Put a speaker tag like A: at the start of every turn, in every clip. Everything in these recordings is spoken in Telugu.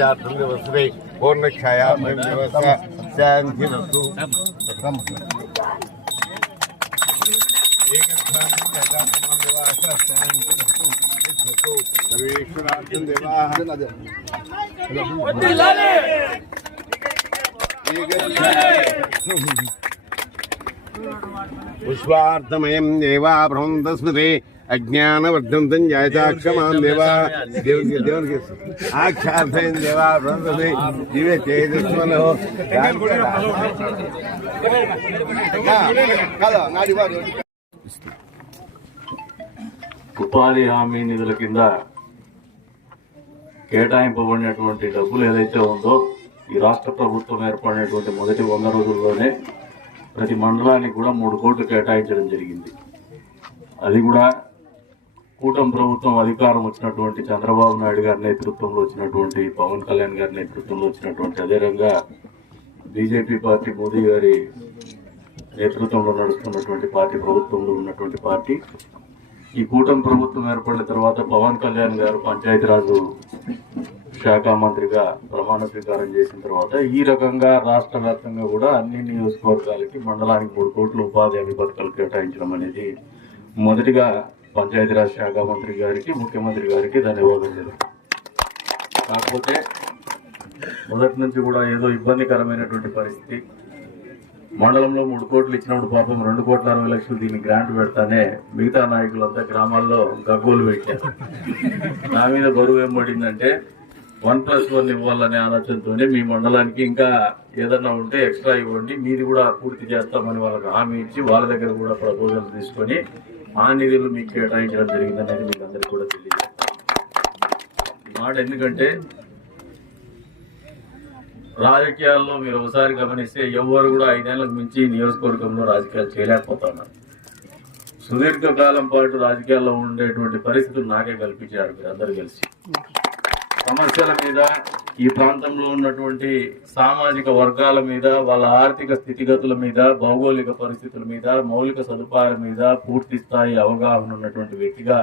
A: चा धन्य वसुरे पूर्णक्षाया व्यवस्था शांति वस्तु सर्वेश्वरार्थं देवाः एक పుష్పార్థమయం దేవా భ్రమంతస్మృతే అజ్ఞానవర్ధంతం జాయతాక్షమాం దేవా. దేవునికి దేవునికి ఆక్షార్థయం దేవా భ్రమంతస్మృతే దివ్య తేజస్మలో
B: ఉపాధి హామీ నిధుల కింద కేటాయింపబడినటువంటి డబ్బులు ఏదైతే ఉందో ఈ రాష్ట్ర ప్రభుత్వం ఏర్పడినటువంటి మొదటి వంద రోజుల్లోనే ప్రతి మండలానికి కూడా మూడు కోట్లు కేటాయించడం జరిగింది. అది కూడా కూటమి ప్రభుత్వం అధికారం వచ్చినటువంటి చంద్రబాబు నాయుడు గారి నేతృత్వంలో వచ్చినటువంటి పవన్ కళ్యాణ్ గారి నేతృత్వంలో వచ్చినటువంటి అదేవిధంగా బీజేపీ పార్టీ మోదీ గారి నేతృత్వంలో నడుస్తున్నటువంటి పార్టీ ప్రభుత్వంలో ఉన్నటువంటి పార్టీ. ఈ కూటమి ప్రభుత్వం ఏర్పడిన తర్వాత పవన్ కళ్యాణ్ గారు పంచాయతీరాజు శాఖ మంత్రిగా ప్రమాణ స్వీకారం చేసిన తర్వాత ఈ రకంగా రాష్ట్ర వ్యాప్తంగా కూడా అన్ని నియోజకవర్గాలకి మండలానికి మూడు కోట్ల ఉపాధి హామీ పథకాలు కేటాయించడం అనేది మొదటిగా పంచాయతీరాజ్ శాఖ మంత్రి గారికి ముఖ్యమంత్రి గారికి ధన్యవాదాలు తెలుపు కాకపోతే మొదటి నుంచి కూడా ఏదో ఇబ్బందికరమైనటువంటి పరిస్థితి. మండలంలో మూడు కోట్లు ఇచ్చినప్పుడు పాపం రెండు కోట్ల అరవై లక్షలు దీన్ని గ్రాంట్ పెడతానే మిగతా నాయకులంతా గ్రామాల్లో గగ్గోలు పెట్టారు. నా మీద బరువు ఏం పడిందంటే వన్ ప్లస్ వన్ ఇవ్వాలనే ఆలోచనతోనే మీ మండలానికి ఇంకా ఏదన్నా ఉంటే ఎక్స్ట్రా ఇవ్వండి. మీది కూడా పూర్తి చేస్తామని వాళ్ళకి హామీ ఇచ్చి వాళ్ళ దగ్గర కూడా ప్రపోజల్ తీసుకొని ఆ నిధులు మీకు కేటాయించడం జరిగిందనేది మీకు అందరికీ కూడా తెలియదు మాట ఎందుకంటే రాజకీయాల్లో మీరు ఒకసారి గమనిస్తే ఎవరు కూడా ఐదేళ్ళకు మించి నియోజకవర్గంలో రాజకీయాలు చేయలేకపోతున్నారు. సుదీర్ఘకాలం పాటు రాజకీయాల్లో ఉండేటువంటి పరిస్థితులు నాకే కల్పించారు మీరు అందరూ కలిసి. సమస్యల మీద ఈ ప్రాంతంలో ఉన్నటువంటి సామాజిక వర్గాల మీద వాళ్ళ ఆర్థిక స్థితిగతుల మీద భౌగోళిక పరిస్థితుల మీద మౌలిక సదుపాయాల మీద పూర్తి స్థాయి అవగాహన ఉన్నటువంటి వ్యక్తిగా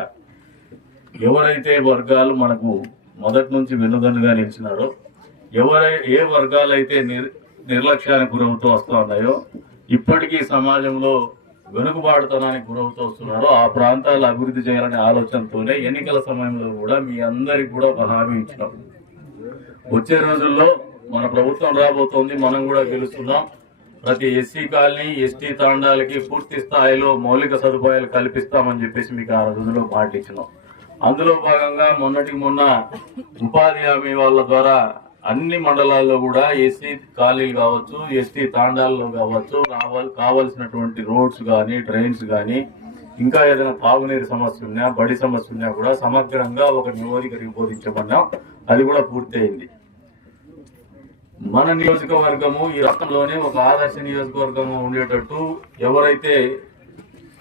B: ఎవరైతే వర్గాలు మనకు మొదటి నుంచి వెనుదన్నుగా నిలిచినారో ఎవరై ఏ వర్గాలైతే నిర్ నిర్లక్ష్యానికి గురవుతూ వస్తూ ఉన్నాయో ఇప్పటికీ సమాజంలో వెనుకబాటుతనానికి గురవుతూ వస్తున్నారో ఆ ప్రాంతాలు అభివృద్ధి చేయాలనే ఆలోచనతోనే ఎన్నికల సమయంలో కూడా మీ అందరికి కూడా ఒక హామీ ఇచ్చినాం. వచ్చే రోజుల్లో మన ప్రభుత్వం రాబోతోంది మనం కూడా గెలుస్తున్నాం. ప్రతి ఎస్సీ కాలనీ ఎస్టీ తాండాలకి పూర్తి స్థాయిలో మౌలిక సదుపాయాలు కల్పిస్తామని చెప్పేసి మీకు ఆ రోజుల్లో మాట ఇచ్చినాం అందులో భాగంగా మొన్నటికి మొన్న ఉపాధి హామీ వాళ్ళ ద్వారా అన్ని మండలాల్లో కూడా ఎస్సీ ఖాళీలు కావచ్చు ఎస్టీ తాండాల్లో కావచ్చు రావాలి కావాల్సినటువంటి రోడ్స్ కానీ ట్రైన్స్ కానీ ఇంకా ఏదైనా తాగునీరు సమస్య ఉన్నా బడి సమస్య ఉన్నా కూడా సమగ్రంగా ఒక నివేదిక బోధించబడ్డాం. అది కూడా పూర్తయింది. మన నియోజకవర్గము ఈ రాష్ట్రంలోనే ఒక ఆదర్శ నియోజకవర్గము ఉండేటట్టు ఎవరైతే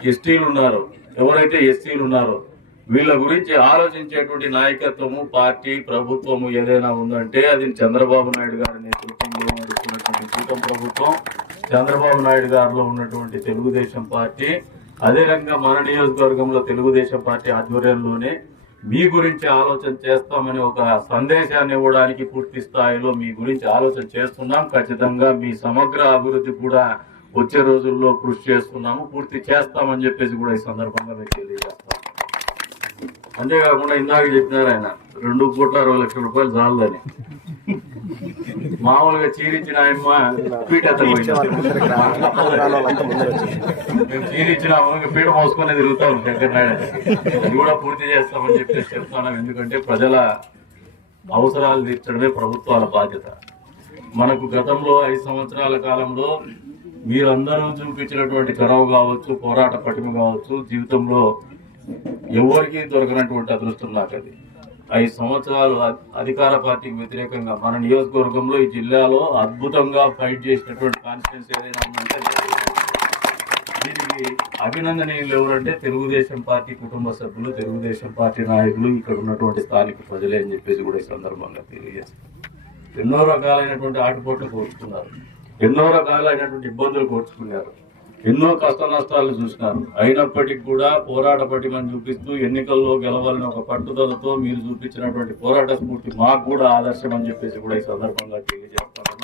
B: ఎస్టీలు ఉన్నారో ఎవరైతే ఎస్సీలు ఉన్నారో వీళ్ళ గురించి ఆలోచించేటువంటి నాయకత్వము పార్టీ ప్రభుత్వము ఏదైనా ఉందంటే అది చంద్రబాబు నాయుడు గారి నేతృత్వంలో నడుస్తున్నటువంటి కూటమి ప్రభుత్వం చంద్రబాబు నాయుడు గారిలో ఉన్నటువంటి తెలుగుదేశం పార్టీ అదే రకంగా మన నియోజకవర్గంలో తెలుగుదేశం పార్టీ ఆధ్వర్యంలోనే మీ గురించి ఆలోచన చేస్తామని ఒక సందేశాన్ని ఇవ్వడానికి పూర్తి స్థాయిలో మీ గురించి ఆలోచన చేస్తున్నాం. ఖచ్చితంగా మీ సమగ్ర అభివృద్ధి కూడా వచ్చే రోజుల్లో కృషి చేస్తున్నాము పూర్తి చేస్తామని చెప్పేసి కూడా ఈ సందర్భంగా మీకు తెలియజేస్తాం. అంతేకాకుండా ఇందాక చెప్పినారు ఆయన రెండు కోట్ల అరవై లక్షల రూపాయలు చాలదని. మామూలుగా చీరిచ్చిన ఆయమ్మ పీట మేము చీరిచ్చినాము ఇంకా పీట మోసుకొని తిరుగుతా ఉంటాం కూడా పూర్తి చేస్తామని చెప్పేసి చెప్తున్నాం ఎందుకంటే ప్రజల అవసరాలు తీర్చడమే ప్రభుత్వాల బాధ్యత. మనకు గతంలో ఐదు సంవత్సరాల కాలంలో మీరందరూ చూపించినటువంటి చొరవ కావచ్చు పోరాట పటిమ కావచ్చు జీవితంలో ఎవరికి దొరకనటువంటి అదృష్టం నాకు అది ఐదు సంవత్సరాలు అధికార పార్టీకి వ్యతిరేకంగా మన నియోజకవర్గంలో ఈ జిల్లాలో అద్భుతంగా ఫైట్ చేసినటువంటి కాన్ఫిడెన్స్ ఏదైనా ఉందంటే దీనికి అభినందనీయులు ఎవరంటే తెలుగుదేశం పార్టీ కుటుంబ సభ్యులు తెలుగుదేశం పార్టీ నాయకులు ఇక్కడ ఉన్నటువంటి స్థానిక ప్రజలే అని చెప్పేసి కూడా ఈ సందర్భంగా తెలియజేస్తారు ఎన్నో రకాలైనటువంటి ఆటుపోట్లు కోర్చుకున్నారు ఎన్నో రకాలైనటువంటి ఇబ్బందులు కోర్చుకున్నారు. ఎన్నో కష్ట నష్టాలు చూసినారు. అయినప్పటికీ కూడా పోరాట పటిమని చూపిస్తూ ఎన్నికల్లో గెలవాలని ఒక పట్టుదలతో మీరు చూపించినటువంటి పోరాట స్ఫూర్తి మాకు కూడా ఆదర్శం అని చెప్పేసి కూడా ఈ సందర్భంగా తెలియజేస్తాను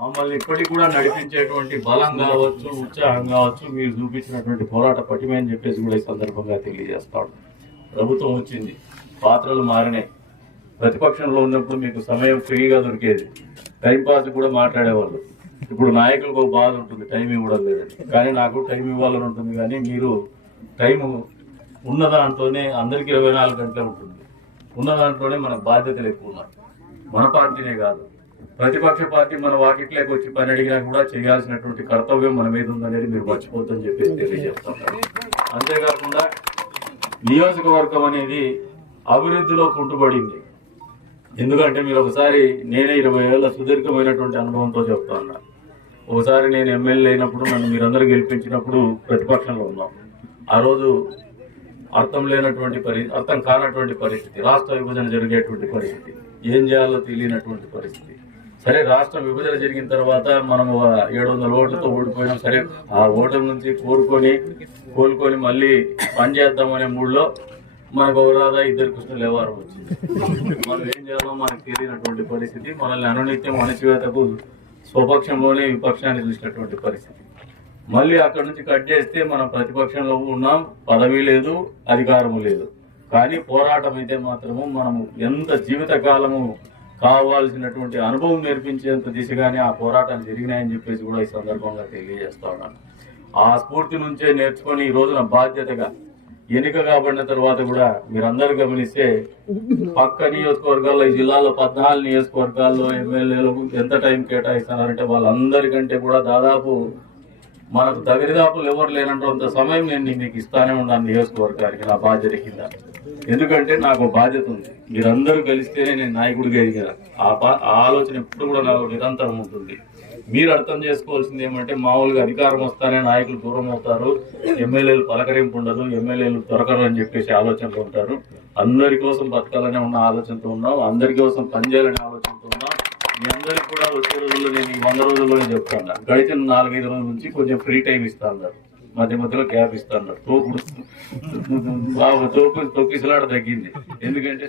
B: మమ్మల్ని ఇప్పటికి కూడా నడిపించేటువంటి బలం కావచ్చు ఉత్సాహం కావచ్చు మీరు చూపించినటువంటి పోరాట పటిమే అని చెప్పేసి కూడా ఈ సందర్భంగా తెలియజేస్తాడు ప్రభుత్వం వచ్చింది. పాత్రలు మారినాయి. ప్రతిపక్షంలో ఉన్నప్పుడు మీకు సమయం ఫ్రీగా దొరికేది. టైంపాస్ కూడా మాట్లాడేవాళ్ళు. ఇప్పుడు నాయకులకు ఒక బాధ ఉంటుంది టైం ఇవ్వడం లేదని. కానీ నాకు టైం ఇవ్వాలని ఉంటుంది కానీ మీరు టైం ఉన్న దాంట్లోనే అందరికీ ఇరవై నాలుగు గంటలే ఉంటుంది. ఉన్న దాంట్లోనే మనకు బాధ్యతలు ఎక్కువ ఉన్నాయి. మన పార్టీనే కాదు. ప్రతిపక్ష పార్టీ మన వాకిట్లోకి వచ్చి పని అడిగినా కూడా చేయాల్సినటువంటి కర్తవ్యం మన మీద ఉందనేది మీరు మర్చిపోద్దని చెప్పేసి తెలియజేస్తున్నారు అంతేకాకుండా నియోజకవర్గం అనేది అభివృద్ధిలో కుంటుపడింది ఎందుకంటే మీరు ఒకసారి నేనే ఇరవై ఏళ్ళ సుదీర్ఘమైనటువంటి అనుభవంతో చెప్తా ఉన్నా. ఒకసారి నేను ఎమ్మెల్యే అయినప్పుడు నన్ను మీరందరూ గెలిపించినప్పుడు ప్రతిపక్షంలో ఉన్నాం. ఆ రోజు అర్థం లేనటువంటి పరి అర్థం కానటువంటి పరిస్థితి రాష్ట్ర విభజన జరిగేటువంటి పరిస్థితి ఏం చేయాలో తెలియనటువంటి పరిస్థితి. సరే రాష్ట్ర విభజన జరిగిన తర్వాత మనం ఏడు వందల ఓట్లతో ఓడిపోయినాం. సరే ఆ ఓట్ల నుంచి కోరుకొని కోలుకొని మళ్ళీ పనిచేద్దామనే మూడులో మనకు ఒక రాదా ఇద్దరు కృష్ణులు ఎవరు వచ్చింది మనం ఏం చేయాలో మనకు తెలియనటువంటి పరిస్థితి మనల్ని అనునిత్యం అణచివేతకు స్వపక్షంలోనే విపక్షాన్ని చూసినటువంటి పరిస్థితి. మళ్ళీ అక్కడ నుంచి కట్ చేస్తే మనం ప్రతిపక్షంలో ఉన్నాం పదవి లేదు అధికారము లేదు. కానీ పోరాటం అయితే మాత్రము మనము ఎంత జీవిత కాలము కావాల్సినటువంటి అనుభవం నేర్పించేంత దిశగానే ఆ పోరాటాలు జరిగినాయని చెప్పేసి కూడా ఈ సందర్భంగా తెలియజేస్తా ఉన్నాను. ఆ స్ఫూర్తి నుంచే నేర్చుకొని ఈ రోజున బాధ్యతగా ఎన్నిక కాబడిన తర్వాత కూడా మీరందరూ గమనిస్తే పక్క నియోజకవర్గాల్లో ఈ జిల్లాలో పద్నాలుగు నియోజకవర్గాల్లో ఎమ్మెల్యేలకు ఎంత టైం కేటాయిస్తున్నారంటే వాళ్ళందరికంటే కూడా దాదాపు మనకు దరిదాపులు ఎవరు లేనంత సమయం నేను మీకు ఇస్తానే ఉన్నాను నియోజకవర్గానికి. నా బాధ్యత కింద. ఎందుకంటే నాకు బాధ్యత ఉంది. మీరందరూ కలిస్తేనే నేను నాయకుడిగా ఎదిగిన. ఆ ఆ ఆలోచన ఎప్పుడు కూడా నాకు నిరంతరం ఉంటుంది. మీరు అర్థం చేసుకోవాల్సింది ఏమంటే మామూలుగా అధికారం వస్తానే నాయకులు దూరం అవుతారు ఎమ్మెల్యేలు పలకరింపు ఉండదు ఎమ్మెల్యేలు దొరకరు అని చెప్పేసి ఆలోచనలు ఉంటారు అందరి కోసం బతకాలనే ఉన్న ఆలోచనతో ఉన్నాం అందరి కోసం పనిచేయాలనే ఆలోచనతో ఉన్నాం మీ అందరికి కూడా వచ్చే రోజుల్లో నేను ఈ వంద రోజుల్లోనే చెప్తాను గడిచిన నాలుగైదు రోజుల నుంచి కొంచెం ఫ్రీ టైం ఇస్తా అన్నారు మధ్య మధ్యలో గ్యాప్ ఇస్తా అన్నారు తోపుడు తోపు తొక్కిసలాట తగ్గింది ఎందుకంటే